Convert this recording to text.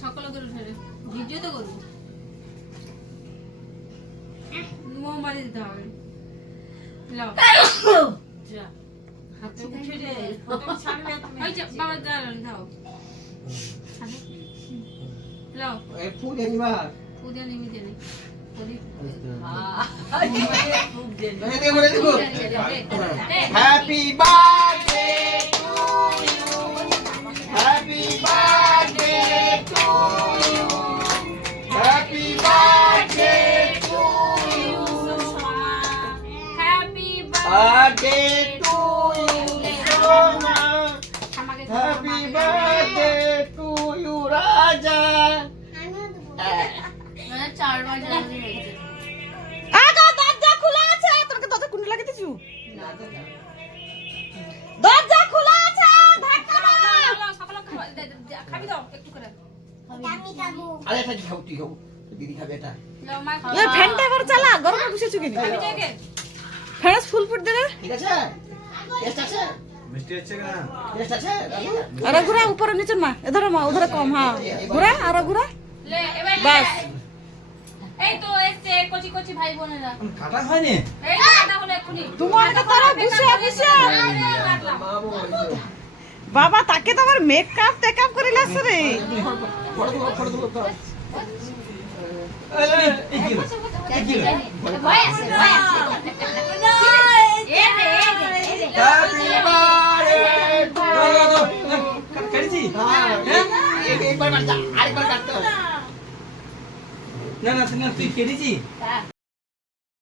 সকালে করে উঠে ভিডিও তো করবো মোমবাতি দিতে হবে লাও যা হাতে উঠে রে ফটো ছাড়বে তুমি ওই যে বাবা দাঁড়ান দাও লাও এ ফুল নিবা পূজা নিমিতে নেই happy birthday to you happy birthday to you happy birthday to you happy birthday to you সোনা হ্যাপি বার্থডে টু ইউ রাজা মানে 4 বার জন্মদিন হয়েছে আগা দরজা খোলা আছে তোকে দরজা কোন লাগিয়ে দিছু দরজা খোলা আছে ধাক্কা দাও সকালে খাবি দাও একটু করে আরে এটা খাও তুই খাও দিদি খাবে এটা লাও মা এ ফ্যানটা এবার চালা গরমে বসেছো কেন খাবি দেখে ফ্যানস ফুল ফুট দে রে ঠিক আছে টেস্ট আছে মিষ্টি আছে না টেস্ট আছে আরে ঘুরা উপরে নিচে মা এধারে মা উধারে কম হ্যাঁ ঘুরা আর ঘুরা লে এবার বাস এই তো এসে কোচি কোচি ভাই বোনেরা কাটা হয়নি এই দাদা হলো এখনি তোমার তো তারা বসে বসে বাবা তাকে তো আবার মেকআপ টেকআপ করে লাসছে রে ফটো তুলো এই কি এই কি ভয় আছে এই রে হ্যাপি বার্থডে কেটেছি একবার কাটতে আরেকবার কাটতে হবে না না তুই কেটেছি